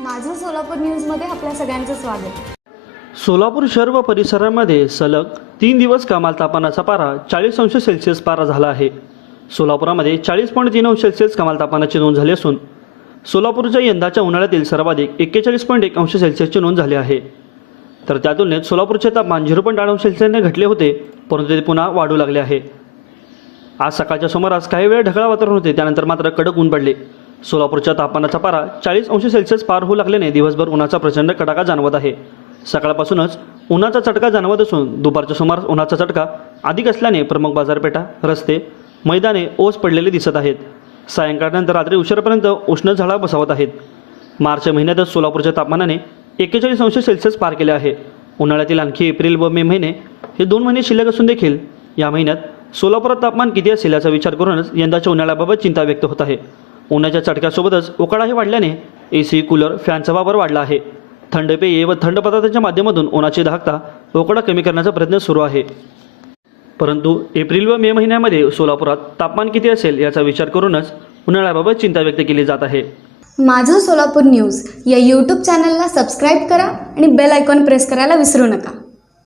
माझं सोलापूर न्यूजमध्ये आपल्या सगळ्यांचं स्वागत. सोलापूर शहर व परिसरामध्ये सलग तीन दिवस कमाल तापमानाचा पारा चाळीस अंश सेल्सिअस पारा झाला आहे. सोलापुरामध्ये चाळीस पॉईंट तीन अंश सेल्सिअस कमाल तापमानाची नोंद झाली असून सोलापूरच्या यंदाच्या उन्हाळ्यातील सर्वाधिक एक्केचाळीस पॉईंट एक अंश सेल्सिअसची नोंद झाली आहे. तर त्या तुलनेत सोलापूरचे तापमान झिरो पॉईंट आठ अंश सेल्सिअसने घटले होते परंतु ते पुन्हा वाढू लागले आहे. आज सकाळच्या सुमारास काही वेळ ढगाळ वातावरण होते त्यानंतर मात्र कडक ऊन पडले. सोलापूरच्या तापमानाचा पारा चाळीस अंश सेल्सिअस पार होऊ लागल्याने दिवसभर उन्हाचा प्रचंड कडाका जाणवत आहे. सकाळपासूनच उन्हाचा चटका जाणवत असून दुपारच्या सुमारास उन्हाचा चटका अधिक असल्याने प्रमुख बाजारपेठा रस्ते मैदाने ओस पडलेले दिसत आहेत. सायंकाळनंतर रात्री उशिरापर्यंत उष्ण झाडा बसवत आहेत. मार्च महिन्यातच सोलापूरच्या तापमानाने एक्केचाळीस अंश सेल्सिअस पार केले आहे. उन्हाळ्यातील आणखी एप्रिल व मे महिने हे दोन महिने शिल्लक असून देखील या महिन्यात सोलापुरात तापमान किती असेल याचा विचार करूनच यंदाच्या उन्हाळ्याबाबत चिंता व्यक्त होत आहे. उन्हाच्या चटक्यासोबतच उकाडाही वाढल्याने ए सी कूलर फॅनचा वापर वाढला आहे. थंड पेये व थंड पदार्थांच्या माध्यमातून उन्हाची धाकता उकडा कमी करण्याचा प्रयत्न सुरू आहे. परंतु एप्रिल व मे महिन्यामध्ये सोलापुरात तापमान किती असेल याचा विचार करूनच उन्हाळ्याबाबत चिंता व्यक्त केली जात आहे. माझं सोलापूर न्यूज या यूट्यूब चॅनलला सबस्क्राईब करा आणि बेल आयकॉन प्रेस करायला विसरू नका.